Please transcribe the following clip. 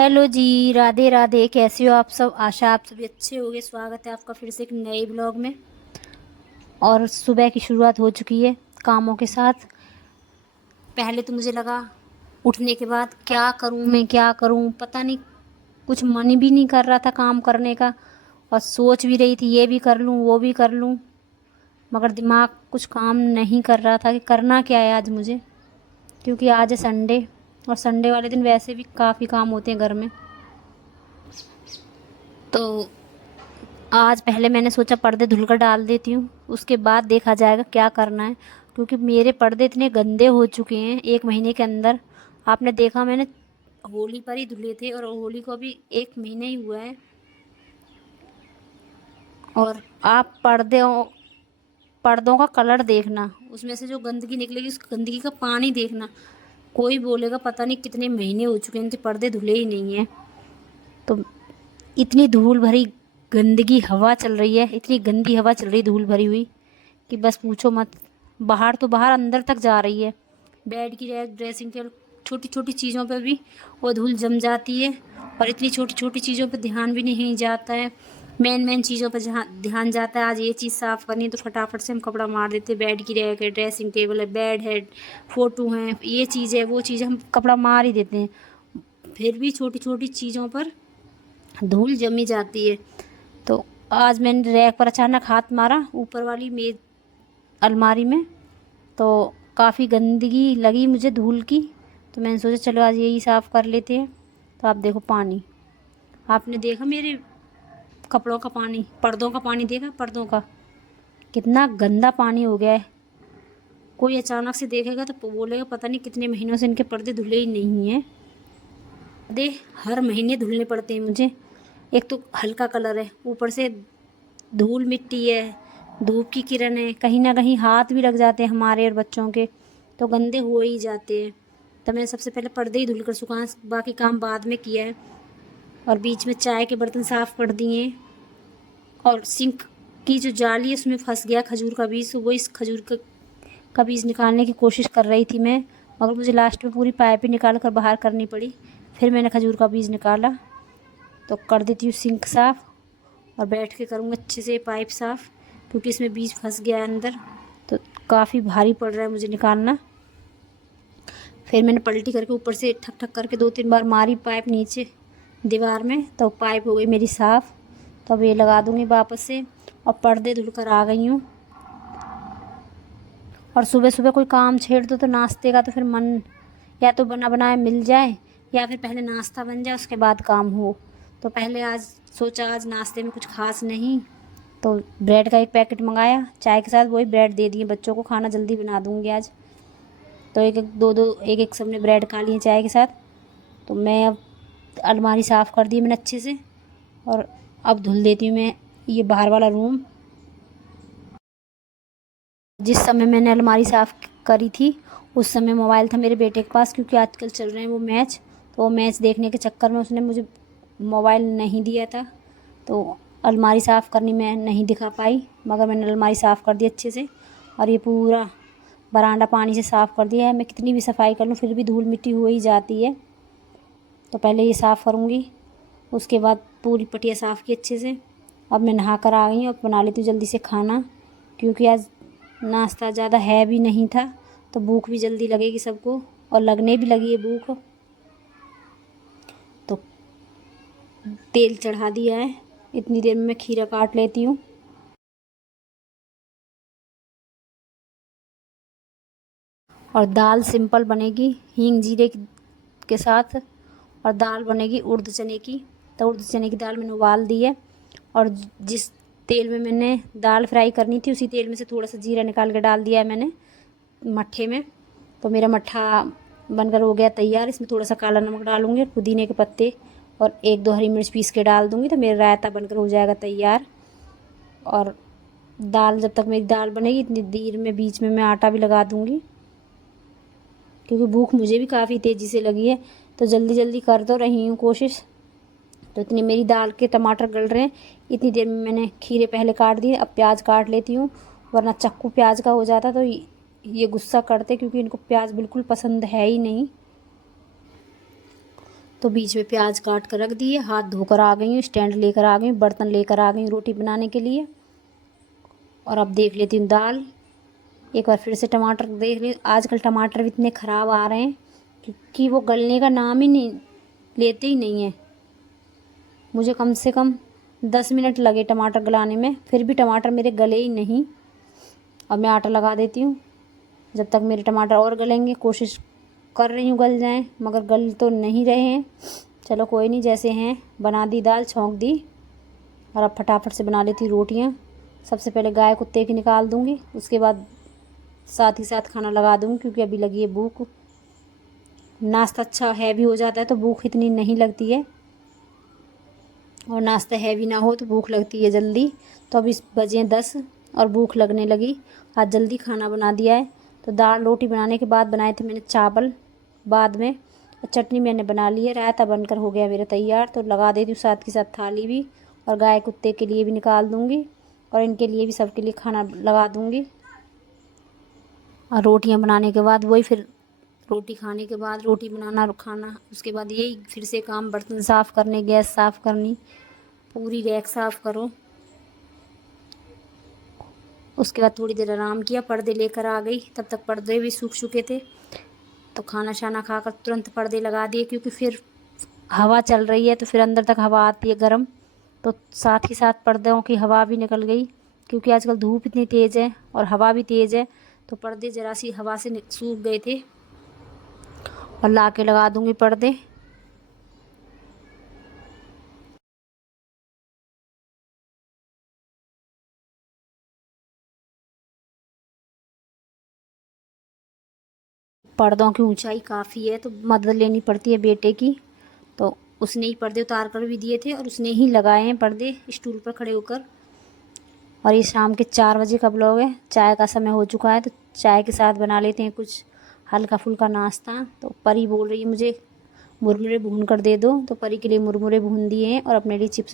Hello जी, राधे राधे। कैसे हो आप सब? आशा आप सभी अच्छे होंगे। स्वागत है आपका फिर से एक नए ब्लॉग में। और सुबह की शुरुआत हो चुकी है कामों के साथ। पहले तो मुझे लगा उठने के बाद क्या करूं, मैं क्या करूं, पता नहीं, कुछ मन भी नहीं कर रहा था काम करने का। और सोच भी रही थी ये भी कर लूं वो भी कर लूं, मगर दिमाग कुछ काम नहीं कर रहा था कि करना क्या है आज मुझे। क्योंकि आज है संडे, और संडे वाले दिन वैसे भी काफ़ी काम होते हैं घर में। तो आज पहले मैंने सोचा पर्दे धुलकर डाल देती हूँ, उसके बाद देखा जाएगा क्या करना है। क्योंकि मेरे पर्दे इतने गंदे हो चुके हैं 1 महीने के अंदर। आपने देखा, मैंने होली पर ही धुले थे और होली को अभी 1 महीना ही हुआ है। और आप पर्दों का कलर देखना, उसमें से जो गंदगी निकलेगी उस गंदगी का पानी देखना। कोई बोलेगा पता नहीं कितने महीने हो चुके हैं इनके पर्दे धुले ही नहीं हैं। तो इतनी धूल भरी गंदगी हवा चल रही है, इतनी गंदी हवा चल रही धूल भरी हुई कि बस पूछो मत। बाहर तो बाहर अंदर तक जा रही है। बेड की रैक, ड्रेसिंग टेबल, छोटी छोटी चीज़ों पे भी वो धूल जम जाती है। और इतनी छोटी छोटी चीज़ों पे ध्यान भी नहीं जाता है। मेन मेन चीज़ों पर जहाँ ध्यान जाता है, आज ये चीज़ साफ़ करनी है तो फटाफट से हम कपड़ा मार देते हैं। बेड की रैक है, ड्रेसिंग टेबल है, बेड है, फ़ोटो हैं, ये चीज़ है, वो चीज़ है, हम कपड़ा मार ही देते हैं। फिर भी छोटी छोटी चीज़ों पर धूल जमी जाती है। तो आज मैंने रैक पर अचानक हाथ मारा, ऊपर वाली मेज अलमारी में, तो काफ़ी गंदगी लगी मुझे धूल की। तो मैंने सोचा चलो आज यही साफ़ कर लेते हैं। तो आप देखो पानी, आपने देखा मेरे कपड़ों का पानी, पर्दों का पानी देखा, पर्दों का कितना गंदा पानी हो गया है। कोई अचानक से देखेगा तो बोलेगा पता नहीं कितने महीनों से इनके पर्दे धुले ही नहीं हैं। पर्दे हर महीने धुलने पड़ते हैं मुझे। एक तो हल्का कलर है, ऊपर से धूल मिट्टी है, धूप की किरण है, कहीं ना कहीं हाथ भी लग जाते हैं हमारे और बच्चों के, तो गंदे हो ही जाते हैं। तो मैंने सबसे पहले पर्दे ही धुलकर सुखाए, बाकी काम बाद में किया है। और बीच में चाय के बर्तन साफ़ कर दिए। और सिंक की जो जाली है उसमें फंस गया खजूर का बीज, तो वो इस खजूर का बीज निकालने की कोशिश कर रही थी मैं, मगर मुझे लास्ट में पूरी पाइप ही निकाल कर बाहर करनी पड़ी। फिर मैंने खजूर का बीज निकाला। तो कर देती हूँ सिंक साफ़, और बैठ के करूँगी अच्छे से पाइप साफ़, क्योंकि इसमें बीज फंस गया है अंदर, तो काफ़ी भारी पड़ रहा है मुझे निकालना। फिर मैंने पलटी करके ऊपर से ठक ठक करके 2-3 बार मारी पाइप नीचे दीवार में, तो पाइप हो गई मेरी साफ़। तो अब ये लगा दूँगी वापस से। और पर्दे धुल कर आ गई हूँ। और सुबह सुबह कोई काम छेड़ दो तो नाश्ते का तो फिर मन, या तो बना बनाया मिल जाए या फिर पहले नाश्ता बन जाए उसके बाद काम हो। तो पहले आज सोचा आज नाश्ते में कुछ खास नहीं, तो ब्रेड का एक पैकेट मंगाया चाय के साथ, वही ब्रेड दे दिए बच्चों को, खाना जल्दी बना दूँगी आज। तो एक एक दो दो एक एक सबने ब्रेड खा लिए चाय के साथ। तो मैं अब अलमारी साफ़ कर दी मैंने अच्छे से, और अब धुल देती हूँ मैं ये बाहर वाला रूम। जिस समय मैंने अलमारी साफ़ करी थी उस समय मोबाइल था मेरे बेटे के पास, क्योंकि आजकल चल रहे हैं वो मैच, तो वो मैच देखने के चक्कर में उसने मुझे मोबाइल नहीं दिया था। तो अलमारी साफ़ करनी मैं नहीं दिखा पाई, मगर मैंने अलमारी साफ़ कर दी अच्छे से। और ये पूरा बरामदा पानी से साफ़ कर दिया है। मैं कितनी भी सफाई कर लूँ फिर भी धूल मिट्टी हो ही जाती है। तो पहले ये साफ़ करूँगी, उसके बाद पूरी पटिया साफ़ की अच्छे से। अब मैं नहा कर आ गई और बना लेती हूँ जल्दी से खाना, क्योंकि आज नाश्ता ज़्यादा है भी नहीं था, तो भूख भी जल्दी लगेगी सबको, और लगने भी लगी है भूख। तो तेल चढ़ा दिया है, इतनी देर में मैं खीरा काट लेती हूँ। और दाल सिंपल बनेगी हींग जीरे के साथ, और दाल बनेगी उड़द चने की। तो उड़द चने की दाल मैंने उबाल दी है, और जिस तेल में मैंने दाल फ्राई करनी थी उसी तेल में से थोड़ा सा जीरा निकाल के डाल दिया है मैंने मट्ठे में। तो मेरा मट्ठा बनकर हो गया तैयार। इसमें थोड़ा सा काला नमक डालूंगी और पुदीने के पत्ते और 1-2 हरी मिर्च पीस के डाल दूंगी, तो मेरा रायता बनकर हो जाएगा तैयार। और दाल, जब तक मेरी दाल बनेगी इतनी देर में बीच में मैं आटा भी लगा दूंगी, क्योंकि भूख मुझे भी काफ़ी तेज़ी से लगी है। तो जल्दी जल्दी कर तो रही हूँ कोशिश। तो इतनी मेरी दाल के टमाटर गल रहे हैं, इतनी देर में मैंने खीरे पहले काट दिए। अब प्याज काट लेती हूँ, वरना चक्कू प्याज का हो जाता तो ये गुस्सा करते, क्योंकि इनको प्याज बिल्कुल पसंद है ही नहीं। तो बीच में प्याज काट कर रख दिए, हाथ धोकर आ गई हूँ, स्टैंड लेकर आ गई हूँ, बर्तन लेकर आ गई हूँ रोटी बनाने के लिए। और अब देख लेती हूँ दाल। एक बार फिर से टमाटर देख ली। आजकल टमाटर भी इतने ख़राब आ रहे हैं कि वो गलने का नाम ही नहीं लेते ही नहीं है। मुझे कम से कम 10 मिनट लगे टमाटर गलाने में, फिर भी टमाटर मेरे गले ही नहीं। और मैं आटा लगा देती हूँ जब तक मेरे टमाटर और गलेंगे। कोशिश कर रही हूँ गल जाएं, मगर गल तो नहीं रहे हैं। चलो कोई नहीं, जैसे हैं। बना दी दाल, छौंक दी। और अब फटाफट से बना लेती रोटियाँ। सबसे पहले गाय कुत्ते की निकाल दूँगी, उसके बाद साथ ही साथ खाना लगा दूँगी, क्योंकि अभी लगी है भूख। नाश्ता अच्छा हैवी हो जाता है तो भूख इतनी नहीं लगती है, और नाश्ता हैवी ना हो तो भूख लगती है जल्दी। तो अभी बजे 10 और भूख लगने लगी। आज जल्दी खाना बना दिया है। तो दाल रोटी बनाने के बाद बनाए थे मैंने चावल बाद में। चटनी मैंने बना ली है, रायता बनकर हो गया मेरा तैयार। तो लगा देती हूँ साथ के साथ थाली भी, और गाय कुत्ते के लिए भी निकाल दूँगी, और इनके लिए भी, सबके लिए खाना लगा दूँगी। और रोटियाँ बनाने के बाद वही फिर रोटी खाने के बाद रोटी बनाना और खाना, उसके बाद यही फिर से काम, बर्तन साफ़ करने, गैस साफ़ करनी, पूरी रैक साफ़ करो। उसके बाद थोड़ी देर आराम किया, पर्दे लेकर आ गई। तब तक पर्दे भी सूख चुके थे। तो खाना शाना खाकर तुरंत पर्दे लगा दिए, क्योंकि फिर हवा चल रही है तो फिर अंदर तक हवा आती है गर्म। तो साथ ही साथ पर्दों की हवा भी निकल गई, क्योंकि आजकल धूप इतनी तेज़ है और हवा भी तेज़ है। तो पर्दे ज़रा सी हवा से सूख गए थे। और ला के लगा दूँगी पर्दे। पर्दों की ऊंचाई काफ़ी है, तो मदद लेनी पड़ती है बेटे की। तो उसने ही पर्दे उतार कर भी दिए थे, और उसने ही लगाए हैं पर्दे स्टूल पर खड़े होकर। और ये शाम के 4 बजे का ब्लॉग है। चाय का समय हो चुका है, तो चाय के साथ बना लेते हैं कुछ हल्का फुल्का नाश्ता। तो परी बोल रही है मुझे मुरमुरे भून कर दे दो, तो परी के लिए मुरमुरे भून दिए हैं, और अपने लिए चिप्स